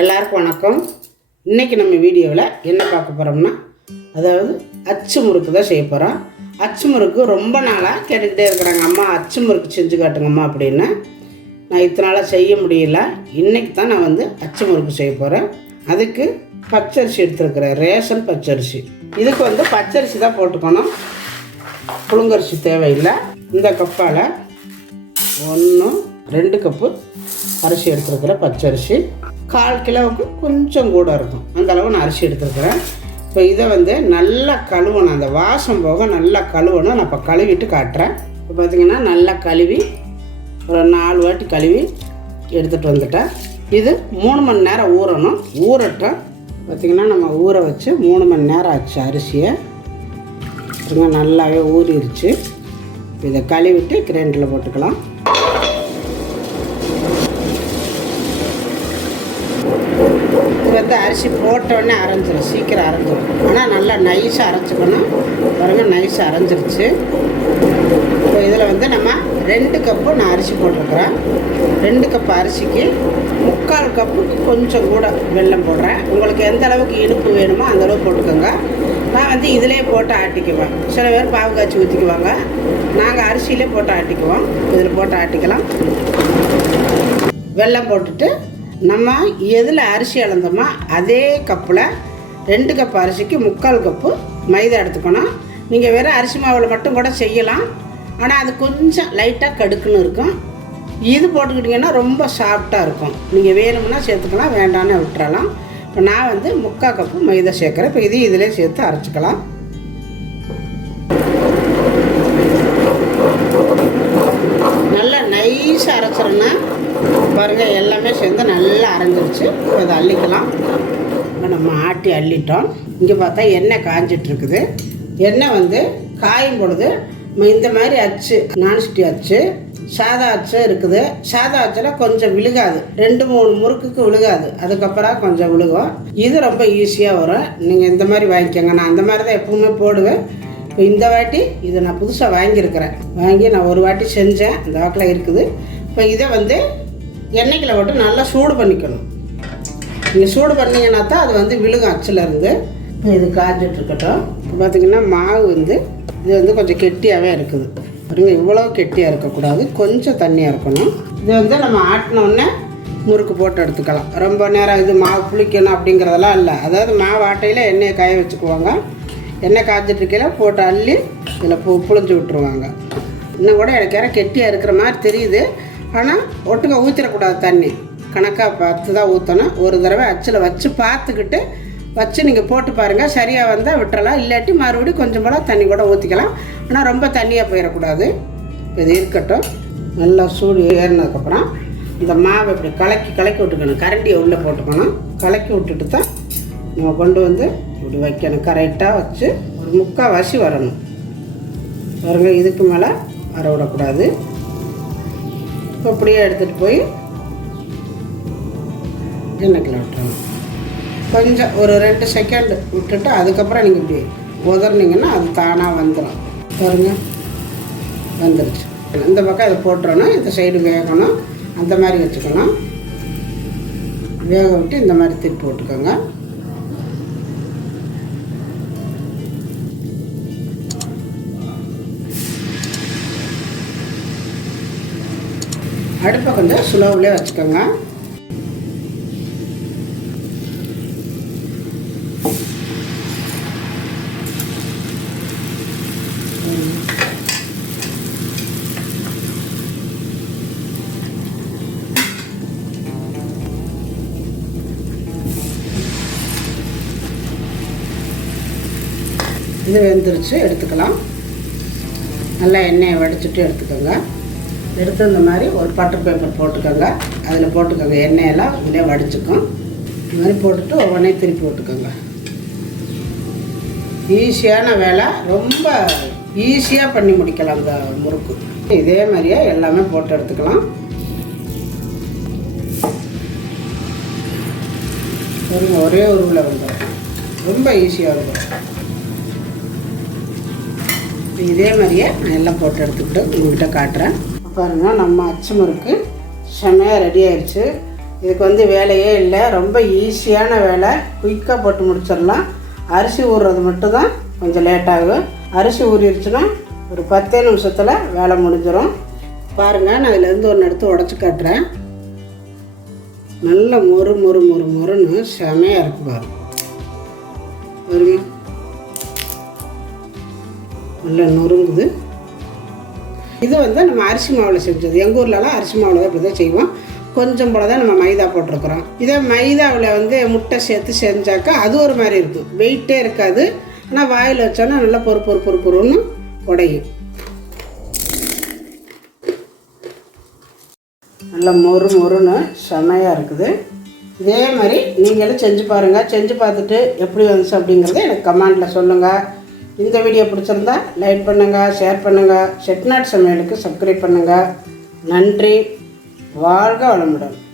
எல்லாருக்கும் வணக்கம். இன்றைக்கி நம்ம வீடியோவில் என்ன பார்க்க போகிறோம்னா, அதாவது அச்சு முறுக்கு தான் செய்ய போகிறோம். அச்சு முறுக்கு ரொம்ப நாளாக கேட்டுக்கிட்டே இருக்கிறாங்க, அம்மா அச்சு முறுக்கு செஞ்சு காட்டுங்கம்மா அப்படின்னு. நான் இத்தனை நாளாக செய்ய முடியல. இன்றைக்கி தான் நான் அச்சு முறுக்கு செய்ய போகிறேன். அதுக்கு பச்சரிசி எடுத்துருக்கிறேன், ரேஷன் பச்சரிசி. இதுக்கு பச்சரிசி தான் போட்டுக்கணும், புழுங்கரிசி தேவையில்லை. இந்த கப்பால் 2 கப்பு அரிசி எடுத்துருக்கிறேன். பச்சரிசி 1/4 கிலோவுக்கு கொஞ்சம் கூட இருக்கும், அந்த அளவு நான் அரிசி எடுத்துருக்கிறேன். இப்போ இதை நல்லா கழுவணும், அந்த வாசம் போக நல்லா கழுவணும். நான் இப்போ கழுவிட்டு காட்டுறேன். இப்போ பார்த்திங்கன்னா நல்லா கழுவி ஒரு 4 வாட்டி கழுவி எடுத்துகிட்டு வந்துட்டேன். இது 3 மணி நேரம் ஊறணும். ஊறட்டும். பார்த்திங்கன்னா நம்ம ஊற வச்சு 3 மணி நேரம் ஆச்சு. அரிசியை நல்லாவே ஊறிடுச்சு. இதை கழுவிட்டு கிரைண்டரில் போட்டுக்கலாம். இது அரிசி போட்டோடனே அரைஞ்சிடும், சீக்கிரம் அரைஞ்சிடும். ஆனால் நல்லா நைஸாக அரைச்சிக்கணும். பாருங்கள், நைஸாக அரைஞ்சிருச்சு. இப்போ இதில் நம்ம 2 கப்பு நான் அரிசி போட்டிருக்கிறேன். 2 கப்பு அரிசிக்கு 3/4 கப்புக்கு கொஞ்சம் கூட வெல்லம் போடுறேன். உங்களுக்கு எந்த அளவுக்கு இனிப்பு வேணுமோ அந்தளவுக்கு போட்டுக்கோங்க. நான் இதிலே போட்டு ஆட்டிக்குவேன். சில பேர் பாவு காய்ச்சி ஊற்றிக்குவாங்க. நாங்கள் அரிசியிலே போட்டு ஆட்டிக்குவோம். இதில் போட்டு ஆட்டிக்கலாம். வெல்லம் போட்டுட்டு நம்ம எதில் அரிசி அளந்தோமோ அதே கப்பில் 2 கப்பு அரிசிக்கு 3/4 கப்பு மைதா எடுத்துக்கணும். நீங்கள் வேறு அரிசி மாவில் மட்டும் கூட செய்யலாம். ஆனால் அது கொஞ்சம் லைட்டாக கடுக்குன்னு இருக்கும். இது போட்டுக்கிட்டிங்கன்னா ரொம்ப சாஃப்டாக இருக்கும். நீங்கள் வேணும்னா சேர்த்துக்கலாம், வேண்டான்னு விட்டுறலாம். இப்போ நான் 3/4 கப்பு மைதா சேர்க்குறேன். இப்போ இதையும் இதிலே சேர்த்து அரைச்சிக்கலாம். நல்லா நைஸாக அரைச்சிருன்னா பாருங்கள், எல்லாமே சேர்ந்து நல்லா அரைஞ்சிருச்சு. இப்போ அதை அள்ளிக்கலாம். இப்போ நம்ம ஆட்டி அள்ளிட்டோம். இங்கே பார்த்தா எண்ணெய் காஞ்சிட்ருக்குது. எண்ணெய் காயும் பொழுது இந்த மாதிரி அச்சு, நான்ஸ்டிக் அச்சு, சாதா அச்சு இருக்குது. சாதா அச்சில் கொஞ்சம் விழுகாது, 2-3 முறுக்குக்கு விழுகாது. அதுக்கப்புறம் கொஞ்சம் விழுகும். இது ரொம்ப ஈஸியாக வரும். நீங்கள் இந்த மாதிரி வாங்கிக்கோங்க. நான் அந்த மாதிரி தான் எப்பவுமே போடுவேன். இப்போ இந்த வாட்டி இதை நான் புதுசாக வாங்கியிருக்கிறேன். வாங்கி நான் ஒரு வாட்டி செஞ்சேன், இந்த வாக்கில் இருக்குது. இப்போ இதை எண்ணெய்க்கில் போட்டு நல்லா சூடு பண்ணிக்கணும். நீங்கள் சூடு பண்ணிங்கன்னா தான் அது விழுகும் அச்சிலேருந்து. இப்போ இது காய்ச்சிட்ருக்கட்டும். இப்போ பார்த்திங்கன்னா மாவு இது கொஞ்சம் கெட்டியாகவே இருக்குது. பாருங்க, இவ்வளோ கெட்டியாக இருக்கக்கூடாது, கொஞ்சம் தண்ணியாக இருக்கணும். இது நம்ம ஆட்டினோடனே முறுக்கு போட்டு எடுத்துக்கலாம். ரொம்ப நேரம் இது மாவு புளிக்கணும் அப்படிங்கிறதெல்லாம் இல்லை. அதாவது மாவு ஆட்டையில் எண்ணெயை காய வச்சுக்குவாங்க. எண்ணெய் காய்ச்சிட்ருக்கையில் போட்டு அள்ளி இதில் புளிஞ்சு விட்டுருவாங்க. இன்னும் கூட எனக்கு யாரும் கெட்டியாக இருக்கிற மாதிரி தெரியுது. ஆனால் ஒட்டுக்க ஊற்றிடக்கூடாது, தண்ணி கணக்காக பார்த்து தான் ஊற்றணும். ஒரு தடவை அச்சில் வச்சு பார்த்துக்கிட்டு வச்சு நீங்கள் போட்டு பாருங்கள். சரியாக வந்தால் விட்டுறலாம், இல்லாட்டி மறுபடியும் கொஞ்சம் போல் தண்ணி கூட ஊற்றிக்கலாம். ஆனால் ரொம்ப தண்ணியாக போயிடக்கூடாது. இது இருக்கட்டும். நல்லா சூடு ஏறினதுக்கப்புறம் இந்த மாவை இப்படி கலக்கி விட்டுக்கணும். கரண்டியை உள்ளே போட்டுக்கணும். கலக்கி விட்டுட்டு தான் நம்ம கொண்டு இப்படி வைக்கணும். கரெக்டாக வச்சு ஒரு 3/4 வாசி வரணும். பாருங்க, இதுக்கு மேலே வர விடக்கூடாது. இப்போ அப்படியே எடுத்துகிட்டு போய் எண்ணெய்க்குள்ள விட்டுறணும். கொஞ்சம் ஒரு 2 செகண்ட் விட்டுட்டு அதுக்கப்புறம் நீங்கள் இப்படி உதறினீங்கன்னா அது தானாக வந்துடும். பாருங்க, வந்துடுச்சு. இந்த பக்கம் இதை போட்டுறணும். இந்த சைடு வேகணும், அந்த மாதிரி வச்சுக்கணும். வேக விட்டு இந்த மாதிரி திருப்பி போட்டுக்கோங்க. அடுப்பை கொஞ்சம் ஸ்லோவிலே வச்சுக்கோங்க. இது வெந்துருச்சு, எடுத்துக்கலாம். நல்லா எண்ணெயை வடிச்சிட்டு எடுத்துக்கோங்க. எடுத்து இந்த மாதிரி ஒரு பட்டர் பேப்பர் போட்டுக்கோங்க. அதில் போட்டுக்கோங்க. எண்ணெயெல்லாம் இதிலே வடிச்சுக்கும். இந்த மாதிரி போட்டுட்டு ஒவ்வொன்றையும் திருப்பி போட்டுக்கோங்க. ஈஸியான வேலை, ரொம்ப ஈஸியாக பண்ணி முடிக்கலாம் இந்த முறுக்கு. இதே மாதிரியே எல்லாமே போட்டு எடுத்துக்கலாம். ஒரே உருவில் வந்துடும், ரொம்ப ஈஸியாக இருக்கும். இதே மாதிரியே நான் எல்லாம் போட்டு எடுத்துக்கிட்டு உங்கள்கிட்ட காட்டுறேன். பாருங்கள், நம்ம அச்சு முறுக்கு செம்மையாக ரெடி ஆயிடுச்சு. இதுக்கு வந்து வேலையே இல்லை, ரொம்ப ஈஸியான வேலை, குயிக்காக போட்டு முடிச்சிடலாம். அரிசி ஊறுறது மட்டும்தான் கொஞ்சம் லேட்டாகும். அரிசி ஊறிடுச்சுன்னா ஒரு 10 நிமிஷத்தில் வேலை முடிஞ்சிடும். பாருங்கள், நான் இதிலேருந்து ஒன்று எடுத்து உடச்சி காட்டுறேன். நல்ல மொறு மொறு மொறு மொறுன்னு செமையாக இருக்கு பாருங்க. நல்லா நொறுங்குது. இது வந்து நம்ம அரிசி மாவில் செஞ்சது. எங்கள் ஊர்லலாம் அரிசி மாவில் தான் இப்படி தான் செய்வோம். கொஞ்சம் போல தான் நம்ம மைதா போட்டிருக்கிறோம். இதே மைதாவில் வந்து முட்டை சேர்த்து செஞ்சாக்கா அது ஒரு மாதிரி இருக்கும், வெயிட்டே இருக்காது. ஆனால் வாயில் வச்சோன்னா நல்லா பொறுன்னு உடையும். நல்லா மொறு மொறுன்னு செமையாக இருக்குது. இதே மாதிரி நீங்களும் செஞ்சு பாருங்கள். செஞ்சு பார்த்துட்டு எப்படி வந்துச்சு அப்படிங்கிறத எனக்கு கமெண்டில் சொல்லுங்கள். இந்த வீடியோ பிடிச்சிருந்தா லைக் பண்ணுங்கள், ஷேர் பண்ணுங்கள். செட்டிநாடு சமையலுக்கு சப்ஸ்கிரைப் பண்ணுங்கள். நன்றி. வாழ்க வளமுடன்.